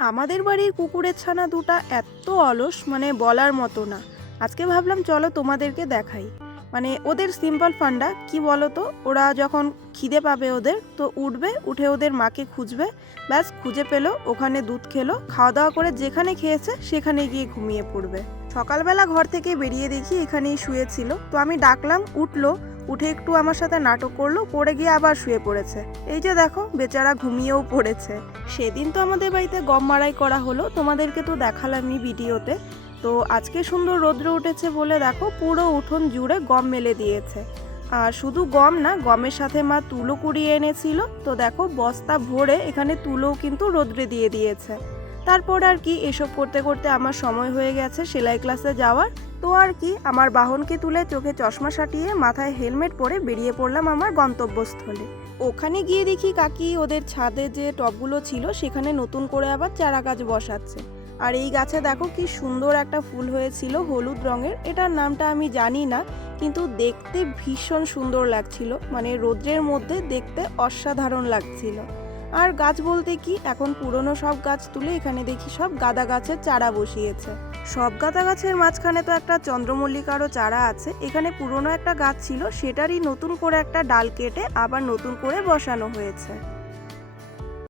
আমাদের বাড়ির কুকুরের ছানা দুটা এত অলস মানে বলার মতো না। আজকে ভাবলাম চলো তোমাদেরকে দেখাই। মানে ওদের সিম্পল ফান্ডা কি বলো তো, ওরা যখন খিদে পাবে ওদের তো উঠবে, উঠে ওদের মাকে খুঁজবে, ব্যাস খুঁজে পেলো, ওখানে দুধ খেলো, খাওয়া দাওয়া করে যেখানে খেয়েছে সেখানে গিয়ে ঘুমিয়ে পড়বে। সকালবেলা ঘর থেকে বেরিয়ে দেখি এখানেই শুয়েছিল, তো আমি ডাকলাম, উঠলো, উঠে একটু আমার সাথে নাটক করলো, পড়ে গিয়ে আবার শুয়ে পড়েছে। এই যে দেখো বেচারা ঘুমিয়েও পড়েছে। সেদিন তো আমাদের বাড়িতে গম মাড়াই করা হলো, তোমাদেরকে তো দেখালামই ভিডিওতে। তো আজকে সুন্দর রৌদ্র উঠেছে বলে দেখো পুরো উঠোন জুড়ে গম মেলে দিয়েছে। আর শুধু গম না, গমের সাথে মা তুলো কুড়িয়ে এনেছিল, তো দেখো বস্তা ভরে এখানে তুলোও কিন্তু রোদ্রে দিয়ে দিয়েছে। তারপর আর কি, এসব করতে করতে আমার সময় হয়ে গেছে সেলাই ক্লাসে যাওয়ার। তো আর কি, আমার বাহনকে তুলে চোখে চশমা সাটিয়ে মাথায় হেলমেট পরে বেরিয়ে পড়লাম আমার গন্তব্যস্থলে। ওখানে গিয়ে দেখি কাকি ওদের ছাদে যে টবগুলো ছিল সেখানে নতুন করে আবার চারা গাছ বসাচ্ছে। আর এই গাছে দেখো কি সুন্দর একটা ফুল হয়েছিল হলুদ রঙের, এটার নামটা আমি জানি না, কিন্তু দেখতে ভীষণ সুন্দর লাগছিল, মানে রৌদ্রের মধ্যে দেখতে অসাধারণ লাগছিল। আর গাছ বলতে কি, এখন পুরনো সব গাছ তুলে এখানে দেখি সব গাঁদা গাছের চারা বসিয়েছে। সব গাঁদা গাছের মাঝখানে তো একটা চন্দ্রমল্লিকারও চারা আছে। এখানে পুরনো একটা গাছ ছিল, সেটারই নতুন করে একটা ডাল কেটে আবার নতুন করে বসানো হয়েছে।